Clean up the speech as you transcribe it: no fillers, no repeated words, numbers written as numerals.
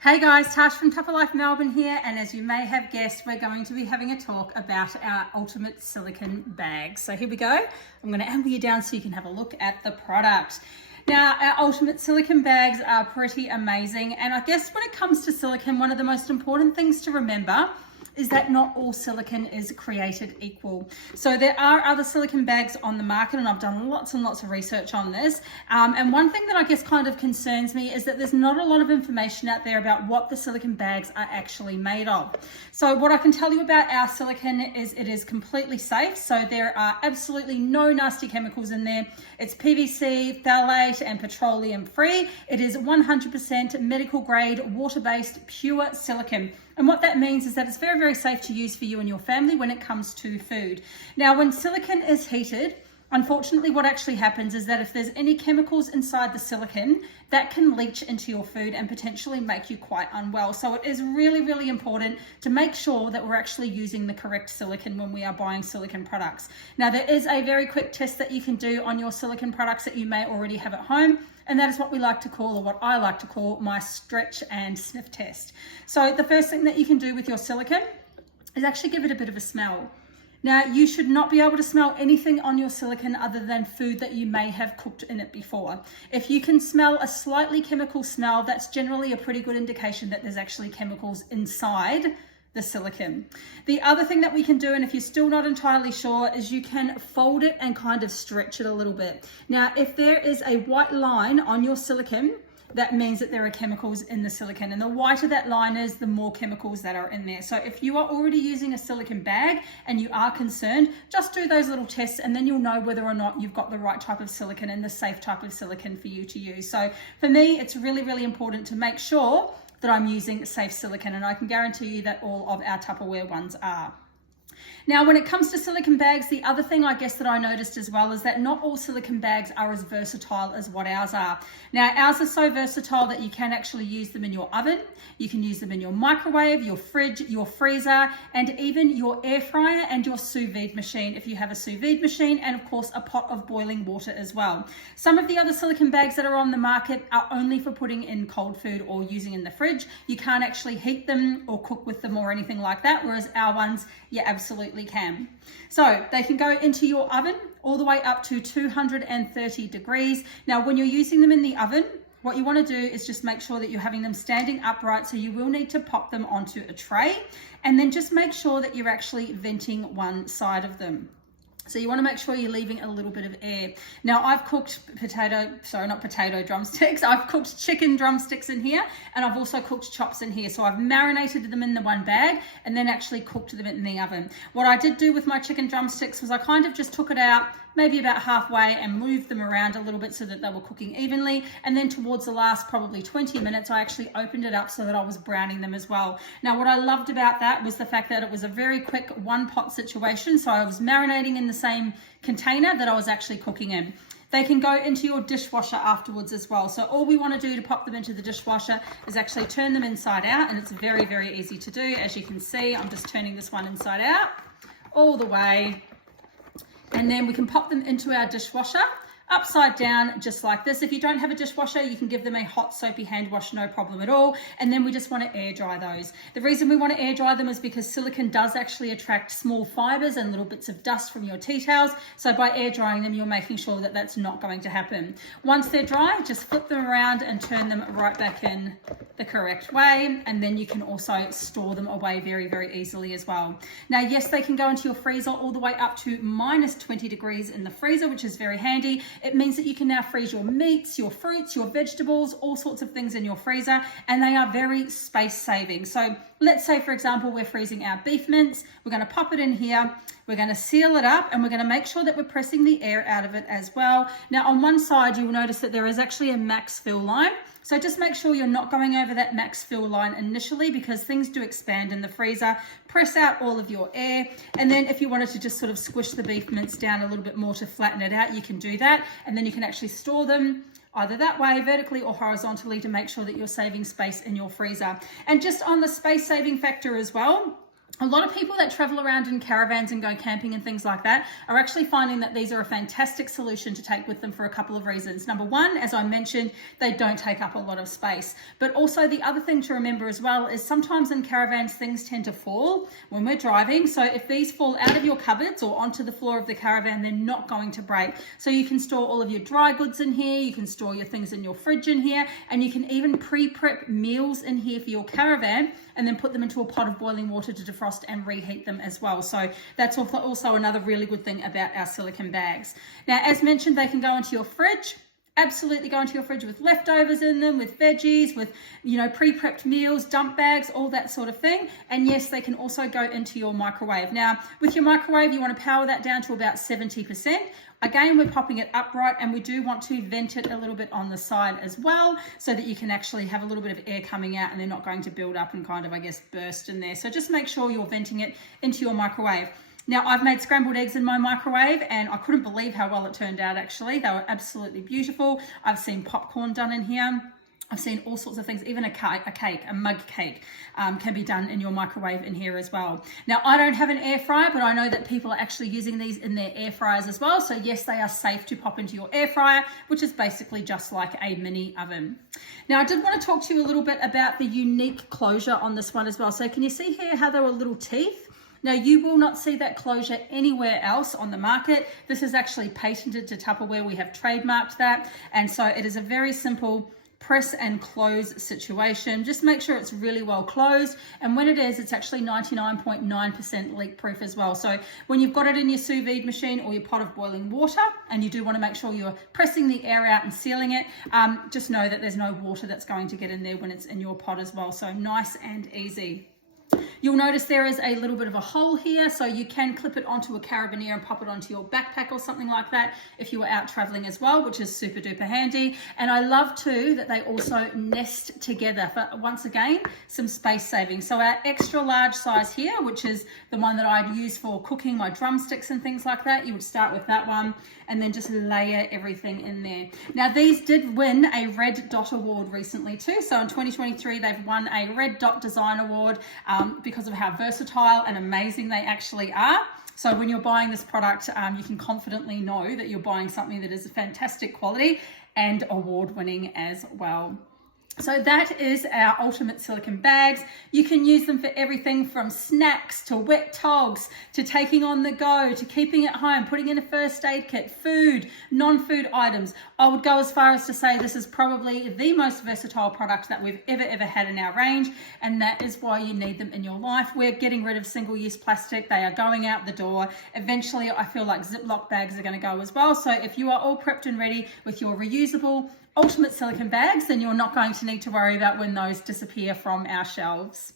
Hey guys, Tash from Tougher Life Melbourne here, and as you may have guessed, we're going to be having a talk about our ultimate silicone bags. So here we go. I'm going to angle you down so you can have a look at the product. Now, our ultimate silicone bags are pretty amazing, and I guess when it comes to silicone, one of the most important things to remember is that not all silicone is created equal. So there are other silicone bags on the market, and I've done lots and lots of research on this. And one thing that I guess kind of concerns me is that there's not a lot of information out there about what the silicone bags are actually made of. So what I can tell you about our silicone is it is completely safe. So there are absolutely no nasty chemicals in there. It's PVC, phthalate, and petroleum free. It is 100% medical grade, water-based, pure silicone. And what that means is that it's very, very safe to use for you and your family when it comes to food. Now, when silicone is heated, unfortunately, what actually happens is that if there's any chemicals inside the silicone, that can leach into your food and potentially make you quite unwell. So it is really, really important to make sure that we're actually using the correct silicone when we are buying silicone products. Now, there is a very quick test that you can do on your silicone products that you may already have at home. And that is what we like to call, or what I like to call, my stretch and sniff test. So the first thing that you can do with your silicone is actually give it a bit of a smell. Now, you should not be able to smell anything on your silicone other than food that you may have cooked in it before. If you can smell a slightly chemical smell, that's generally a pretty good indication that there's actually chemicals inside the silicone. The other thing that we can do, and if you're still not entirely sure, is you can fold it and kind of stretch it a little bit. Now, if there is a white line on your silicone, that means that there are chemicals in the silicone, and the whiter that line is, the more chemicals that are in there. So if you are already using a silicone bag and you are concerned, just do those little tests and then you'll know whether or not you've got the right type of silicone and the safe type of silicone for you to use. So for me, it's really, really important to make sure that I'm using safe silicone, and I can guarantee you that all of our Tupperware ones are. Now, when it comes to silicone bags, the other thing I guess that I noticed as well is that not all silicone bags are as versatile as what ours are. Now, ours are so versatile that you can actually use them in your oven, you can use them in your microwave, your fridge, your freezer, and even your air fryer and your sous vide machine if you have a sous vide machine, and of course a pot of boiling water as well. Some of the other silicone bags that are on the market are only for putting in cold food or using in the fridge. You can't actually heat them or cook with them or anything like that, whereas our ones, you absolutely can. So they can go into your oven all the way up to 230 degrees. Now, when you're using them in the oven, what you want to do is just make sure that you're having them standing upright. So you will need to pop them onto a tray, and then just make sure that you're actually venting one side of them. So you want to make sure you're leaving a little bit of air. Now, I've cooked drumsticks. I've cooked chicken drumsticks in here, and I've also cooked chops in here. So I've marinated them in the one bag and then actually cooked them in the oven. What I did do with my chicken drumsticks was I kind of just took it out maybe about halfway and moved them around a little bit so that they were cooking evenly. And then towards the last probably 20 minutes, I actually opened it up so that I was browning them as well. Now, what I loved about that was the fact that it was a very quick one pot situation. So I was marinating in the same container that I was actually cooking in. They can go into your dishwasher afterwards as well. So all we want to do to pop them into the dishwasher is actually turn them inside out, and it's very, very easy to do. As you can see, I'm just turning this one inside out all the way. And then we can pop them into our dishwasher upside down, just like this. If you don't have a dishwasher, you can give them a hot soapy hand wash, no problem at all. And then we just want to air dry those. The reason we want to air dry them is because silicone does actually attract small fibers and little bits of dust from your tea towels. So by air drying them, you're making sure that that's not going to happen. Once they're dry, just flip them around and turn them right back in the correct way. And then you can also store them away very, very easily as well. Now, yes, they can go into your freezer all the way up to -20 degrees in the freezer, which is very handy. It means that you can now freeze your meats, your fruits, your vegetables, all sorts of things in your freezer, and they are very space saving. So let's say, for example, we're freezing our beef mince. We're going to pop it in here. We're going to seal it up, and we're going to make sure that we're pressing the air out of it as well. Now, on one side, you will notice that there is actually a max fill line. So just make sure you're not going over that max fill line initially, because things do expand in the freezer. Press out all of your air. And then if you wanted to just sort of squish the beef mince down a little bit more to flatten it out, you can do that. And then you can actually store them either that way, vertically or horizontally, to make sure that you're saving space in your freezer. And just on the space saving factor as well, A lot of people that travel around in caravans and go camping and things like that are actually finding that these are a fantastic solution to take with them for a couple of reasons. Number one, as I mentioned, they don't take up a lot of space. But also the other thing to remember as well is sometimes in caravans, things tend to fall when we're driving. So if these fall out of your cupboards or onto the floor of the caravan, they're not going to break. So you can store all of your dry goods in here, you can store your things in your fridge in here, and you can even pre-prep meals in here for your caravan and then put them into a pot of boiling water to defrost and reheat them as well. So that's also another really good thing about our silicone bags. Now, as mentioned, they can go into your fridge. Absolutely go into your fridge with leftovers in them, with veggies, with, pre-prepped meals, dump bags, all that sort of thing. And yes, they can also go into your microwave. Now, with your microwave, you want to power that down to about 70%. Again, we're popping it upright, and we do want to vent it a little bit on the side as well, so that you can actually have a little bit of air coming out and they're not going to build up and kind of, burst in there. So just make sure you're venting it into your microwave. Now, I've made scrambled eggs in my microwave and I couldn't believe how well it turned out, actually. They were absolutely beautiful. I've seen popcorn done in here. I've seen all sorts of things, even a mug cake can be done in your microwave in here as well. Now, I don't have an air fryer, but I know that people are actually using these in their air fryers as well. So yes, they are safe to pop into your air fryer, which is basically just like a mini oven. Now, I did want to talk to you a little bit about the unique closure on this one as well. So can you see here how there were little teeth? Now, you will not see that closure anywhere else on the market. This is actually patented to Tupperware. We have trademarked that. And so it is a very simple press and close situation. Just make sure it's really well closed. And when it is, it's actually 99.9% leak proof as well. So when you've got it in your sous vide machine or your pot of boiling water, and you do want to make sure you're pressing the air out and sealing it, just know that there's no water that's going to get in there when it's in your pot as well. So nice and easy. You'll notice there is a little bit of a hole here, so you can clip it onto a carabiner and pop it onto your backpack or something like that if you were out traveling as well, which is super duper handy. And I love too that they also nest together for, once again, some space saving. So our extra large size here, which is the one that I'd use for cooking my drumsticks and things like that, you would start with that one and then just layer everything in there. Now, these did win a Red Dot Award recently too. So in 2023, they've won a Red Dot Design Award because of how versatile and amazing they actually are. So when you're buying this product, you can confidently know that you're buying something that is fantastic quality and award-winning as well. So that is our ultimate silicone bags. You can use them for everything from snacks to wet togs to taking on the go to keeping at home, putting in a first aid kit, food, non-food items. I would go as far as to say this is probably the most versatile product that we've ever had in our range, and that is why you need them in your life. We're getting rid of single-use plastic. They are going out the door. Eventually, I feel like Ziploc bags are going to go as well. So if you are all prepped and ready with your reusable ultimate silicone bags, then you're not going to need to worry about when those disappear from our shelves.